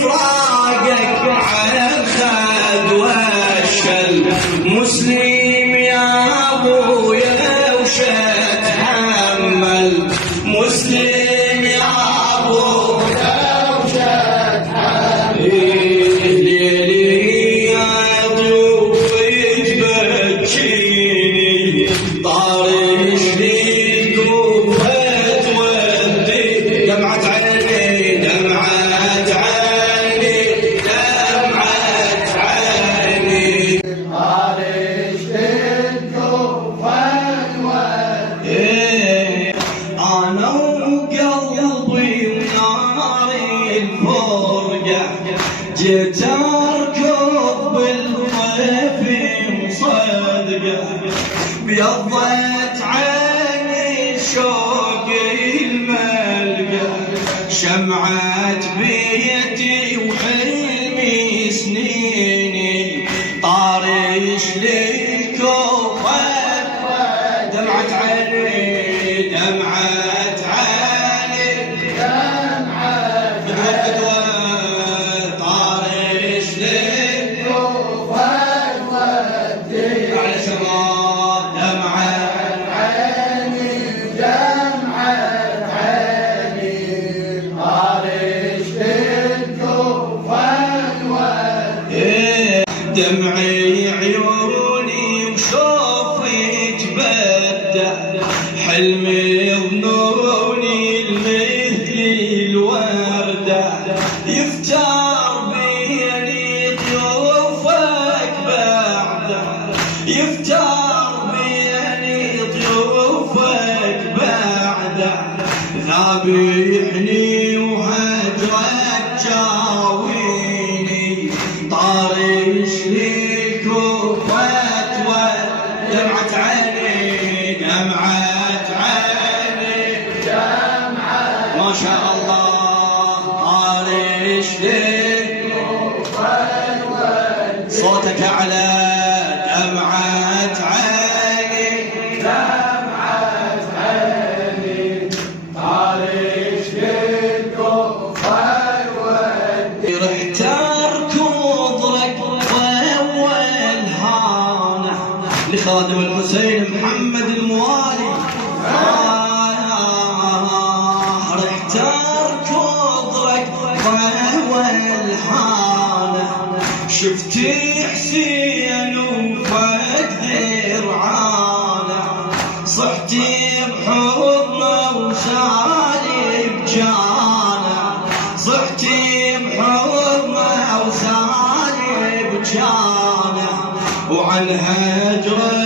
فراقك على الخد والشل مسلم يا ابويا وش اتحمل مسلم يا ابويا وش اتحمل ليلي يا ضيوف تبكيني طارش لي كوفة ودي دمعة عيني دمعة عيني دمعة عيني طارش لي كوفة ودي أنا وقلبي ونار الفرقة جيت أركض بالطيف مصدقة بيضت عيني شوق الملقى شمعة بيتي وحلمي سنيني طارش للكوفة دمعة عيني دمعة عيني دمعة عيني طارش للكوفة على شرار دمعة عيني دمعة عيني طارش للكوفة دمعي عيوني وشوفي تبدل حلمي ظنوني المثل الوردة يفتر بيني ضيوفك بعده يفتر بيني ضيوفك بعده ذابحني وهجرك جاويني طارش لي كوفة دمعة عيني دمعة عيني دمعة ما شاء الله طارش لي كوفة صوتك أعلى دمعة عيني دمعة عيني طارش لي كوفة رحت أركض لك وأول هانة لخادم الحسين محمد الموالي رحت أركض لك وأول هانة شفت حسين وفقد رعانة صحت بحضنه وسالي بجانه صحت بحضنه وسالي بجانه وعن هجره